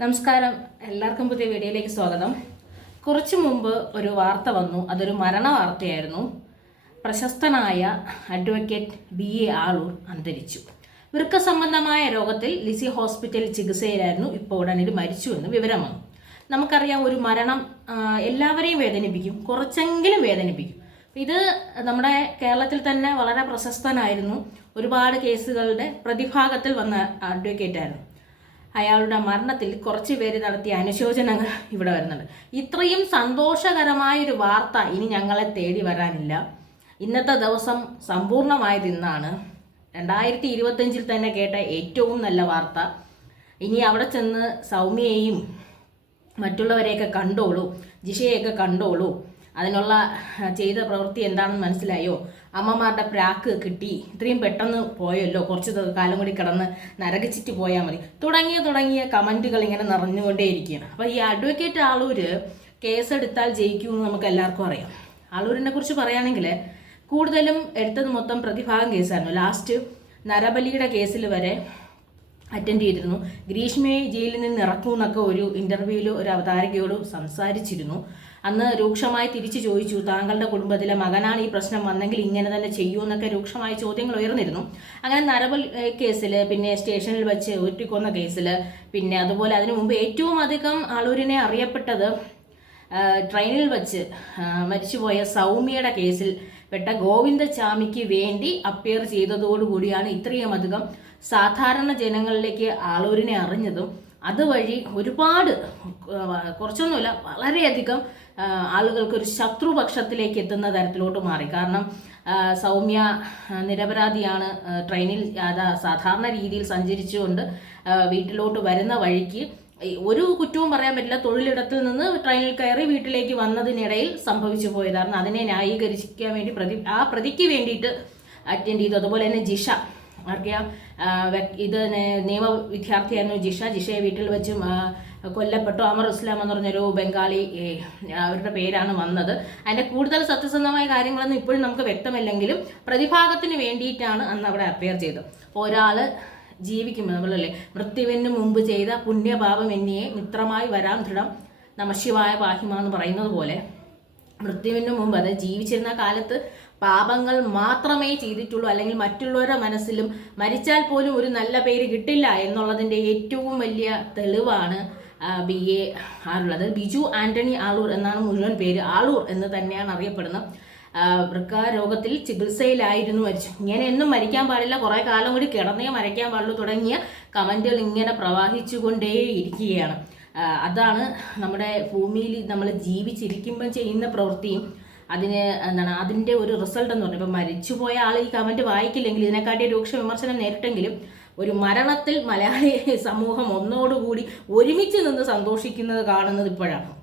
നമസ്കാരം. എല്ലാവർക്കും പുതിയ വീഡിയോയിലേക്ക് സ്വാഗതം. കുറച്ചു മുമ്പ് ഒരു വാർത്ത വന്നു. അതൊരു മരണ വാർത്തയായിരുന്നു. പ്രശസ്തനായ അഡ്വക്കേറ്റ് ബി എ ആളൂർ അന്തരിച്ചു. വൃക്ക സംബന്ധമായ രോഗത്തിൽ ലിസി ഹോസ്പിറ്റലിൽ ചികിത്സയിലായിരുന്നു. ഇപ്പോൾ ഉടനടി മരിച്ചു എന്ന് വിവരം വന്നു നമുക്കറിയാം ഒരു മരണം എല്ലാവരെയും വേദനിപ്പിക്കും. കുറച്ചെങ്കിലും വേദനിപ്പിക്കും. ഇത് നമ്മുടെ കേരളത്തിൽ തന്നെ വളരെ പ്രശസ്തനായിരുന്നു. ഒരുപാട് കേസുകളുടെ പ്രതിഭാഗത്തിൽ വന്ന അഡ്വക്കേറ്റ് ആയിരുന്നു അയാളുടെ മരണത്തിൽ കുറച്ച് പേര് നടത്തിയ അനുശോചനങ്ങൾ ഇവിടെ വരുന്നുണ്ട്. ഇത്രയും സന്തോഷകരമായൊരു വാർത്ത ഇനി ഞങ്ങളെ തേടി വരാനില്ല. ഇന്നത്തെ ദിവസം സമ്പൂർണമായത് ഇന്നാണ്. രണ്ടായിരത്തി ഇരുപത്തഞ്ചിൽ തന്നെ കേട്ട ഏറ്റവും നല്ല വാർത്ത. ഇനി അവിടെ ചെന്ന് സൗമ്യയെയും മറ്റുള്ളവരെയൊക്കെ കണ്ടോളൂ ജിഷയെയൊക്കെ കണ്ടോളൂ. അതിനുള്ള ചെയ്ത പ്രവൃത്തി എന്താണെന്ന് മനസ്സിലായോ? അമ്മമാരുടെ പ്രാക്ക് കിട്ടി. ഇത്രയും പെട്ടെന്ന് പോയല്ലോ. കുറച്ച് കാലം കൂടി കിടന്ന് നരകിച്ചിട്ട് പോയാൽ മതി. തുടങ്ങിയ തുടങ്ങിയ കമന്റുകൾ ഇങ്ങനെ നിറഞ്ഞുകൊണ്ടേയിരിക്കുകയാണ്. അപ്പോൾ ഈ അഡ്വക്കേറ്റ് ആളൂർ കേസെടുത്താൽ ജയിക്കുമെന്ന് നമുക്ക് എല്ലാവർക്കും അറിയാം. ആളൂരിനെ കുറിച്ച് പറയുകയാണെങ്കിൽ കൂടുതലും എടുത്തത് മൊത്തം പ്രതിഭാഗം കേസായിരുന്നു. ലാസ്റ്റ് നരബലിയുടെ കേസിൽ വരെ അറ്റൻഡ് ചെയ്തിരുന്നു. ഗ്രീഷ്മയെ ജയിലിൽ നിന്ന് ഇറക്കൂ എന്നൊക്കെ ഒരു ഇന്റർവ്യൂവിൽ ഒരു അവതാരകയോട് സംസാരിച്ചിരുന്നു. അന്ന് രൂക്ഷമായി തിരിച്ചു ചോദിച്ചു താങ്കളുടെ കുടുംബത്തിലെ മകനാണ് ഈ പ്രശ്നം വന്നെങ്കിൽ ഇങ്ങനെ തന്നെ ചെയ്യൂ എന്നൊക്കെ രൂക്ഷമായ ചോദ്യങ്ങൾ ഉയർന്നിരുന്നു. അങ്ങനെ നരബൽ കേസിൽ പിന്നെ സ്റ്റേഷനിൽ വെച്ച് ഒറ്റിക്കൊന്ന കേസിൽ പിന്നെ അതുപോലെ അതിനു മുമ്പ് ഏറ്റവും അധികം ആളൂരിനെ അറിയപ്പെട്ടത് ട്രെയിനിൽ വെച്ച് മരിച്ചുപോയ സൗമ്യയുടെ കേസിൽ പെട്ട ഗോവിന്ദചാമിക്ക് വേണ്ടി അപ്പിയർ ചെയ്തതോടുകൂടിയാണ് ഇത്രയും അധികം സാധാരണ ജനങ്ങളിലേക്ക് ആളൂരിനെ അറിഞ്ഞതും. അതുവഴി ഒരുപാട് കുറച്ചൊന്നുമില്ല വളരെയധികം ആളുകൾക്ക് ഒരു ശത്രുപക്ഷത്തിലേക്ക് എത്തുന്ന തരത്തിലോട്ട് മാറി. കാരണം സൗമ്യ നിരപരാധിയാണ് ട്രെയിനിൽ സാധാരണ രീതിയിൽ സഞ്ചരിച്ചുകൊണ്ട് വീട്ടിലോട്ട് വരുന്ന വഴിക്ക് ഒരു കുറ്റവും പറയാൻ പറ്റില്ല തൊഴിലിടത്തിൽ നിന്ന് ട്രെയിനിൽ കയറി വീട്ടിലേക്ക് വന്നതിനിടയിൽ സംഭവിച്ചു പോയതാണ്. അതിനെ ന്യായീകരിക്കാൻ വേണ്ടി പ്രതി ആ പ്രതിക്ക് വേണ്ടിയിട്ട് അറ്റൻഡ് ചെയ്തു. അതുപോലെ തന്നെ ജിഷ. അറിയാം ആ, വ്യ- ഇത് നിയമ വിദ്യാർത്ഥിയായിരുന്നു ജിഷ. ജിഷയെ വീട്ടിൽ വെച്ചും കൊല്ലപ്പെട്ടു. അമർ ഇസ്ലാം എന്ന് പറഞ്ഞൊരു ബംഗാളി അവരുടെ പേരാണ് വന്നത്. അതിന്റെ കൂടുതൽ സത്യസന്ധമായ കാര്യങ്ങളൊന്നും ഇപ്പോഴും നമുക്ക് വ്യക്തമല്ലെങ്കിലും പ്രതിഭാഗത്തിന് വേണ്ടിയിട്ടാണ് അന്ന് അവിടെ അപ്പയർ ചെയ്തത്. ഒരാൾ ജീവിക്കുമ്പോൾ നമ്മളല്ലേ മൃത്യുവിന് മുമ്പ് ചെയ്ത പുണ്യഭാവം എന്നിയെ മിത്രമായി വരാൻ ദൃഢം നമശിവായ പാഹിമ എന്ന് പറയുന്നത് പോലെ മൃത്യുവിന് മുമ്പ് അതായത് ജീവിച്ചിരുന്ന കാലത്ത് പാപങ്ങൾ മാത്രമേ ചെയ്തിട്ടുള്ളൂ. അല്ലെങ്കിൽ മറ്റുള്ളവരുടെ മനസ്സിലും മരിച്ചാൽ പോലും ഒരു നല്ല പേര് കിട്ടില്ല എന്നുള്ളതിന്റെ ഏറ്റവും വലിയ തെളിവാണ് ബി. എ. ആറുള്ളത്. ബിജു ആന്റണി ആളൂർ എന്നാണ് മുഴുവൻ പേര്. ആളൂർ എന്ന് തന്നെയാണ് അറിയപ്പെടുന്നത്. ആ, വൃക്ക രോഗത്തിൽ ചികിത്സയിലായിരുന്നു മരിച്ചു. ഇങ്ങനെ എന്നും മരിക്കാൻ പാടില്ല. കുറേ കാലം കൂടി കിടന്നേ മരിക്കാൻ പാടുള്ളൂ തുടങ്ങിയ കമന്റുകൾ ഇങ്ങനെ പ്രവാഹിച്ചുകൊണ്ടേ ഇരിക്കുകയാണ് ആ, അതാണ് നമ്മുടെ ഭൂമിയിൽ നമ്മൾ ജീവിച്ചിരിക്കുമ്പോൾ ചെയ്യുന്ന പ്രവൃത്തിയും. അതിന് എന്താണ് അതിന്റെ ഒരു റിസൾട്ട് എന്ന് പറഞ്ഞാൽ ഇപ്പം മരിച്ചുപോയ ഈ കമന്റ് വായിക്കില്ലെങ്കിൽ ഇതിനെക്കാട്ടി രൂക്ഷ വിമർശനം നേരിട്ടെങ്കിലും ഒരു മരണത്തിൽ മലയാളി സമൂഹം ഒന്നോടുകൂടി ഒരുമിച്ച് നിന്ന് സന്തോഷിക്കുന്നത് കാണുന്നത് ഇപ്പോഴാണ്.